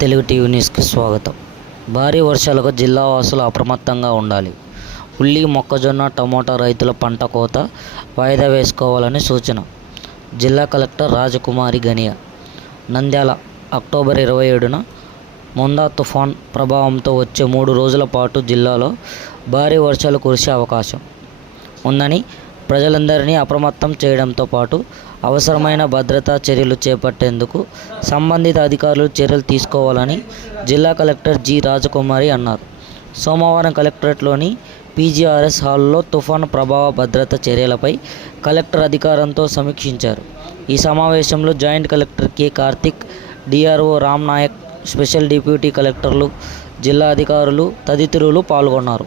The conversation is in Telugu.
తెలుగు టీవీ న్యూస్కి స్వాగతం. భారీ వర్షాలకు జిల్లా వాసులు అప్రమత్తంగా ఉండాలి. ఉల్లి, మొక్కజొన్న, టమోటా రైతుల పంట కోత వాయిదా వేసుకోవాలని సూచన. జిల్లా కలెక్టర్ రాజకుమారి గనియా. నంద్యాల అక్టోబర్ 27న మొందా తుఫాన్ ప్రభావంతో వచ్చే 3 రోజుల పాటు జిల్లాలో భారీ వర్షాలు కురిసే అవకాశం ఉందని ప్రజలందరినీ అప్రమత్తం చేయడంతో పాటు అవసరమైన భద్రతా చర్యలు చేపట్టేందుకు సంబంధిత అధికారులు చర్యలు తీసుకోవాలని జిల్లా కలెక్టర్ జి. రాజకుమారి అన్నారు. సోమవారం కలెక్టరేట్లోని పీజీఆర్ఎస్ హాల్లో తుఫాను ప్రభావ భద్రతా చర్యలపై కలెక్టర్ అధికారులతో సమీక్షించారు. ఈ సమావేశంలో joint collector K. Karthik, DRO Ram Naik, special deputy కలెక్టర్లు, జిల్లా అధికారులు తదితరులు పాల్గొన్నారు.